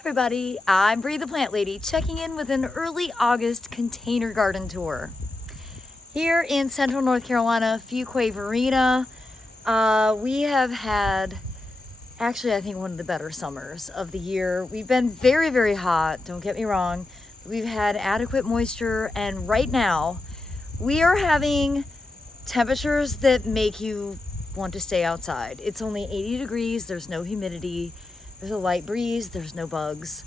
everybody, I'm Bree the Plant Lady, checking in with an early August container garden tour. Here in central North Carolina, Fuquay Varina, we have had, actually I think one of the better summers of the year. We've been very, very hot, don't get me wrong. We've had adequate moisture, and right now we are having temperatures that make you want to stay outside. It's only 80 degrees, there's no humidity. There's a light breeze, there's no bugs.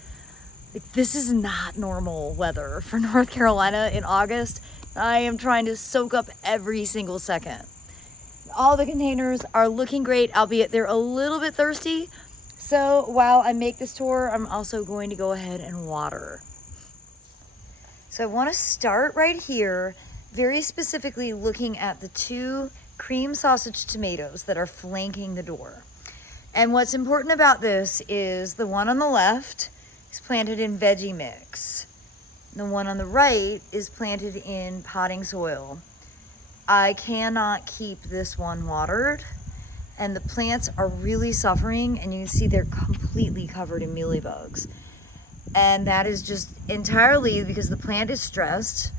This is not normal weather for North Carolina in August. I am trying to soak up every single second. All the containers are looking great, albeit they're a little bit thirsty. So while I make this tour, I'm also going to go ahead and water. So I want to start right here, very specifically looking at the 2 cream sausage tomatoes that are flanking the door. And what's important about this is the one on the left is planted in Veggie Mix. The one on the right is planted in potting soil. I cannot keep this one watered, and the plants are really suffering, and you can see they're completely covered in mealybugs. And that is just entirely because the plant is stressed.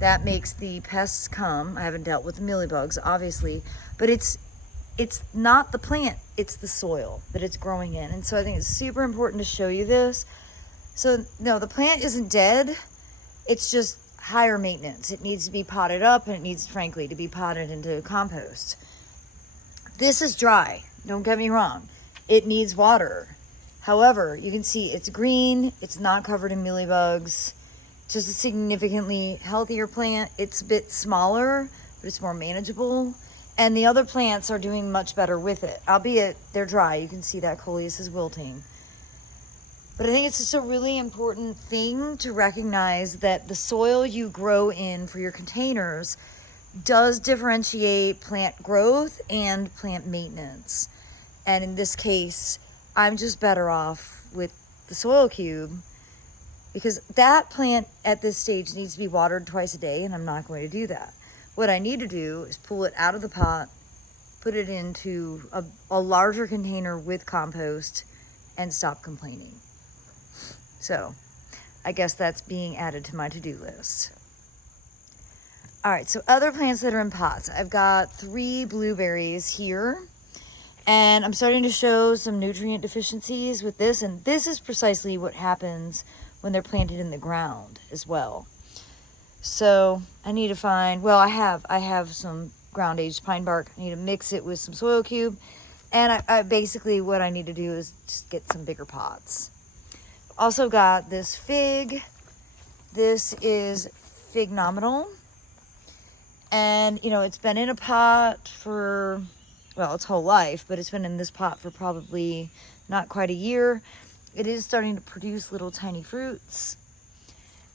That makes the pests come. I haven't dealt with the mealybugs, obviously, but it's not the plant, it's the soil that it's growing in. And so I think it's super important to show you this. So no, the plant isn't dead. It's just higher maintenance. It needs to be potted up, and it needs, frankly, to be potted into compost. This is dry, don't get me wrong. It needs water. However, you can see it's green, it's not covered in mealybugs. Just a significantly healthier plant. It's a bit smaller, but it's more manageable. And the other plants are doing much better with it, albeit they're dry. You can see that coleus is wilting. But I think it's just a really important thing to recognize that the soil you grow in for your containers does differentiate plant growth and plant maintenance. And in this case, I'm just better off with the soil cube, because that plant at this stage needs to be watered twice a day, and I'm not going to do that. What I need to do is pull it out of the pot, put it into a larger container with compost, and stop complaining. So I guess that's being added to my to-do list. All right, so other plants that are in pots. I've got 3 blueberries here, and I'm starting to show some nutrient deficiencies with this, and this is precisely what happens when they're planted in the ground as well. So I need to find, well, I have some ground aged pine bark. I need to mix it with some soil cube. And I basically what I need to do is just get some bigger pots. Also got this fig. This is fig nominal. And, you know, it's been in a pot for, well, its whole life, but it's been in this pot for probably not quite a year. It is starting to produce little tiny fruits.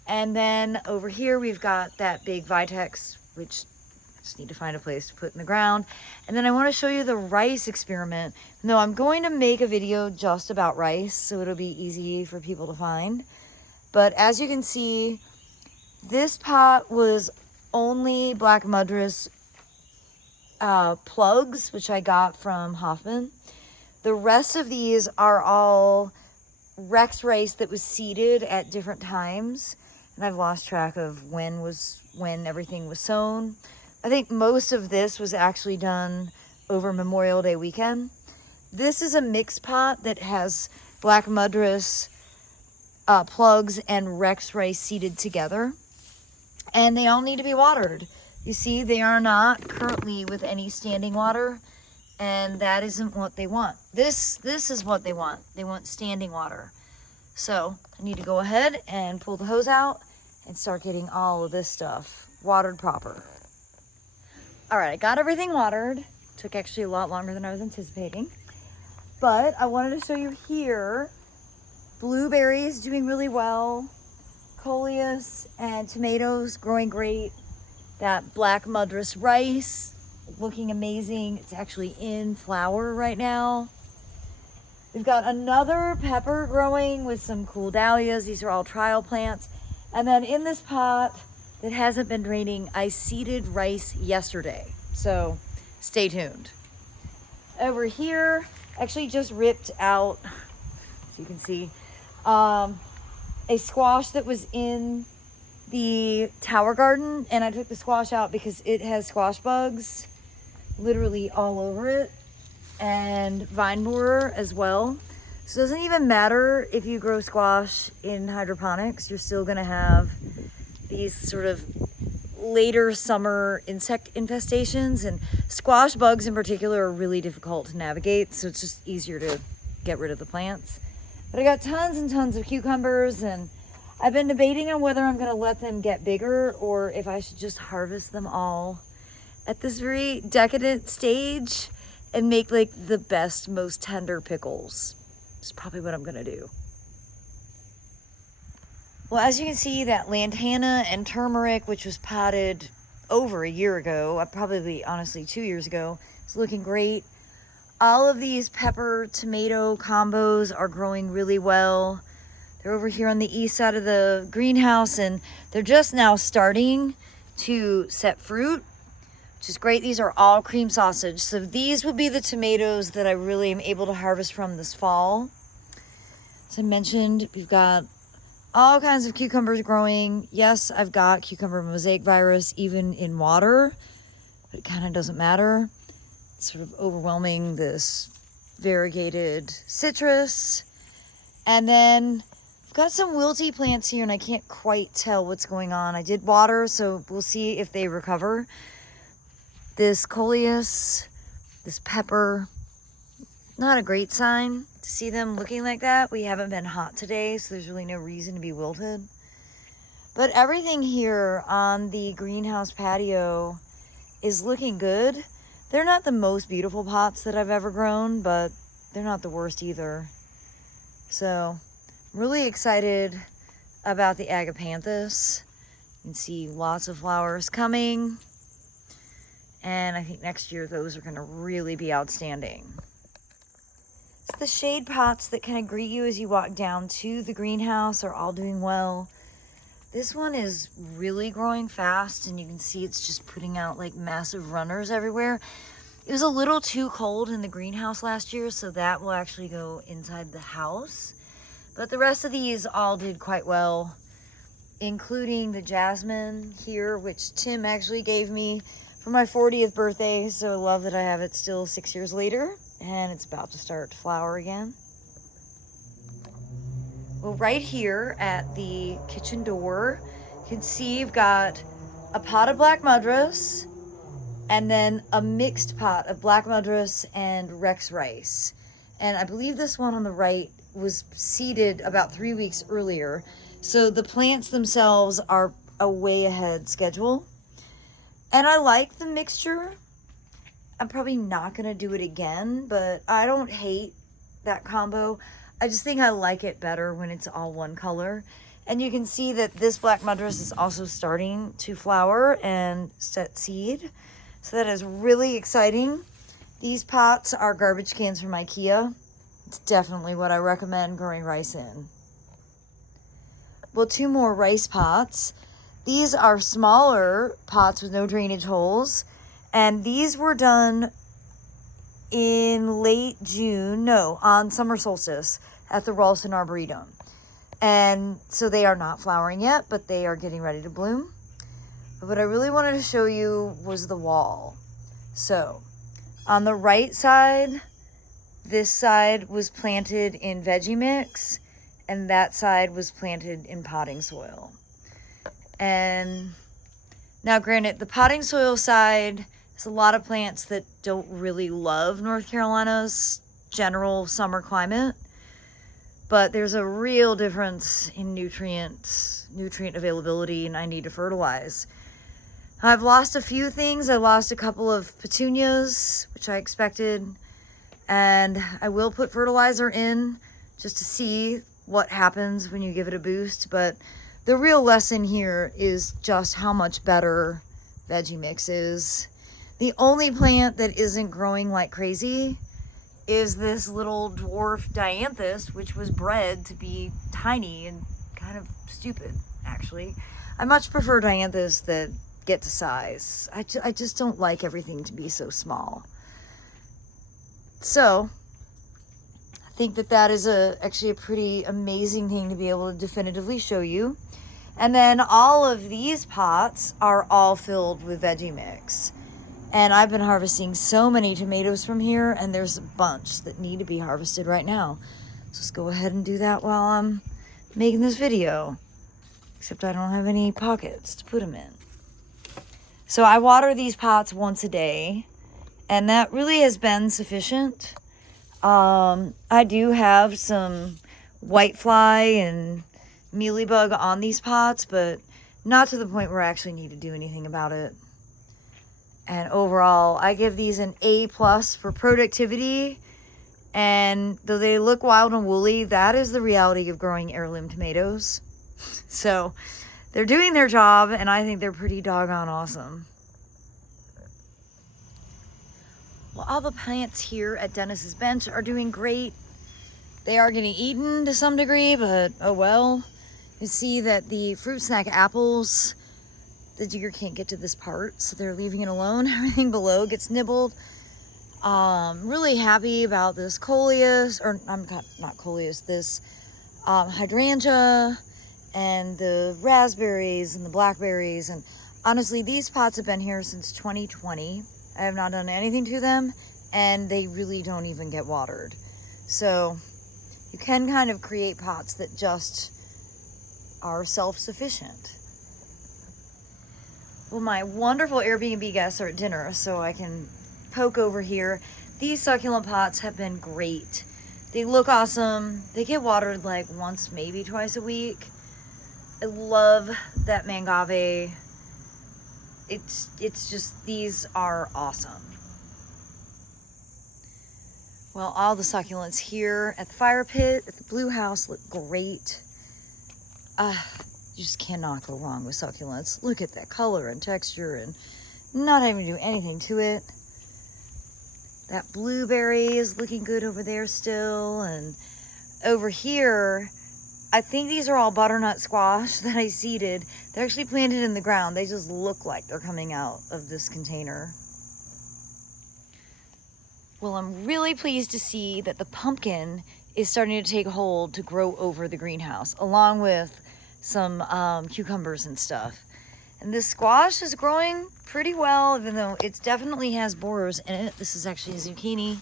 And then over here, we've got that big Vitex, which I just need to find a place to put in the ground. And then I want to show you the rice experiment. No, I'm going to make a video just about rice, so it'll be easy for people to find. But as you can see, this pot was only Black Mudras plugs, which I got from Hoffman. The rest of these are all Rex rice that was seeded at different times. And I've lost track of when everything was sown. I think most of this was actually done over Memorial Day weekend. This is a mixed pot that has Black Mudras plugs and Rex rice seeded together. And they all need to be watered. You see, they are not currently with any standing water, and that isn't what they want. This is what they want. They want standing water. So I need to go ahead and pull the hose out and start getting all of this stuff watered proper. All right, I got everything watered. Took actually a lot longer than I was anticipating. But I wanted to show you here, blueberries doing really well, coleus and tomatoes growing great. That Black Mudras rice looking amazing. It's actually in flower right now. We've got another pepper growing with some cool dahlias. These are all trial plants. And then in this pot that hasn't been draining, I seeded rice yesterday. So stay tuned. Over here, actually just ripped out, as you can see, a squash that was in the tower garden, and I took the squash out because it has squash bugs literally all over it, and vine borer as well. So it doesn't even matter if you grow squash in hydroponics, you're still gonna have these sort of later summer insect infestations, and squash bugs in particular are really difficult to navigate, so it's just easier to get rid of the plants. But I got tons and tons of cucumbers, and I've been debating on whether I'm gonna let them get bigger or if I should just harvest them all at this very decadent stage and make like the best, most tender pickles. It's probably what I'm gonna do. Well, as you can see, that lantana and turmeric, which was potted over a year ago, probably honestly 2 years ago, is looking great. All of these pepper tomato combos are growing really well. They're over here on the east side of the greenhouse, and they're just now starting to set fruit, which is great. These are all cream sausage. So these will be the tomatoes that I really am able to harvest from this fall. As I mentioned, we've got all kinds of cucumbers growing. Yes, I've got cucumber mosaic virus even in water, but it kind of doesn't matter. It's sort of overwhelming this variegated citrus. And then I've got some wilty plants here, and I can't quite tell what's going on. I did water, so we'll see if they recover. This coleus, this pepper, not a great sign to see them looking like that. We haven't been hot today, so there's really no reason to be wilted. But everything here on the greenhouse patio is looking good. They're not the most beautiful pots that I've ever grown, but they're not the worst either. So I'm really excited about the agapanthus. You can see lots of flowers coming. And I think next year those are gonna really be outstanding. So the shade pots that kind of greet you as you walk down to the greenhouse are all doing well. This one is really growing fast, and you can see it's just putting out like massive runners everywhere. It was a little too cold in the greenhouse last year, so that will actually go inside the house. But the rest of these all did quite well, including the jasmine here, which Tim actually gave me for my 40th birthday. So I love that I have it still 6 years later, and it's about to start to flower again. Well, right here at the kitchen door, you can see you've got a pot of black madras and then a mixed pot of black madras and Rex rice. And I believe this one on the right was seeded about 3 weeks earlier. So the plants themselves are a way ahead schedule. And I like the mixture. I'm probably not gonna do it again, but I don't hate that combo. I just think I like it better when it's all one color. And you can see that this black madras is also starting to flower and set seed. So that is really exciting. These pots are garbage cans from IKEA. It's definitely what I recommend growing rice in. Well, 2 more rice pots. These are smaller pots with no drainage holes. And these were done in late June, on summer solstice at the Ralston Arboretum. And so they are not flowering yet, but they are getting ready to bloom. But what I really wanted to show you was the wall. So on the right side, this side was planted in Veggie Mix, and that side was planted in potting soil. And now granted, the potting soil side, there's a lot of plants that don't really love North Carolina's general summer climate, but there's a real difference in nutrient availability, and I need to fertilize. I've lost a few things. I lost a couple of petunias, which I expected, and I will put fertilizer in just to see what happens when you give it a boost. But the real lesson here is just how much better Veggie Mix is. The only plant that isn't growing like crazy is this little dwarf dianthus, which was bred to be tiny and kind of stupid, actually. I much prefer dianthus that get to size. I just don't like everything to be so small. So I think that that is actually a pretty amazing thing to be able to definitively show you. And then all of these pots are all filled with Veggie Mix. And I've been harvesting so many tomatoes from here, and there's a bunch that need to be harvested right now. So let's go ahead and do that while I'm making this video. Except I don't have any pockets to put them in. So I water these pots once a day, and that really has been sufficient. I do have some whitefly and mealybug on these pots, but not to the point where I actually need to do anything about it. And overall, I give these an A+ for productivity. And though they look wild and woolly, that is the reality of growing heirloom tomatoes. So they're doing their job, and I think they're pretty doggone awesome. Well, all the plants here at Dennis's bench are doing great. They are getting eaten to some degree, but oh well. You see that the fruit snack apples, the deer can't get to this part, so they're leaving it alone. Everything below gets nibbled. Really happy about this coleus, or I'm not coleus, this hydrangea and the raspberries and the blackberries. And honestly, these pots have been here since 2020. I have not done anything to them, and they really don't even get watered. So you can kind of create pots that just are self-sufficient. Well, my wonderful Airbnb guests are at dinner, so I can poke over here. These succulent pots have been great. They look awesome. They get watered like once, maybe twice a week. I love that mangave. It's just, these are awesome. Well, all the succulents here at the fire pit, at the blue house look great. You just cannot go wrong with succulents. Look at that color and texture, and not having to do anything to it. That blueberry is looking good over there still. And over here, I think these are all butternut squash that I seeded. They're actually planted in the ground. They just look like they're coming out of this container. Well, I'm really pleased to see that the pumpkin is starting to take hold to grow over the greenhouse, along with some cucumbers and stuff. And this squash is growing pretty well, even though it definitely has borers in it. This is actually a zucchini.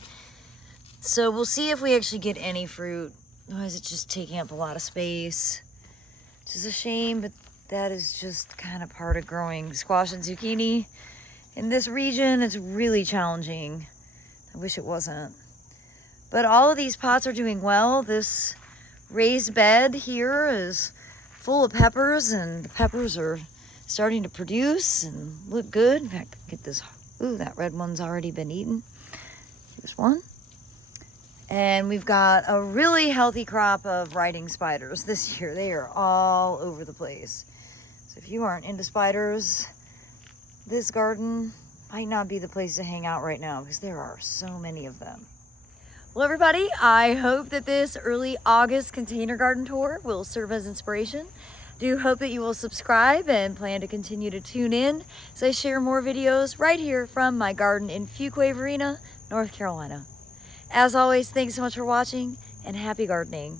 So we'll see if we actually get any fruit. Otherwise, it's just taking up a lot of space, which is a shame, but that is just kind of part of growing squash and zucchini. In this region, it's really challenging. I wish it wasn't. But all of these pots are doing well. This raised bed here is full of peppers, and the peppers are starting to produce and look good. In fact, get this. Ooh, that red one's already been eaten. Here's one. And we've got a really healthy crop of riding spiders this year. They are all over the place. So if you aren't into spiders, this garden might not be the place to hang out right now, because there are so many of them. Well, everybody, I hope that this early August container garden tour will serve as inspiration. Do hope that you will subscribe and plan to continue to tune in as I share more videos right here from my garden in Fuquay-Varina, North Carolina. As always, thanks so much for watching, and happy gardening.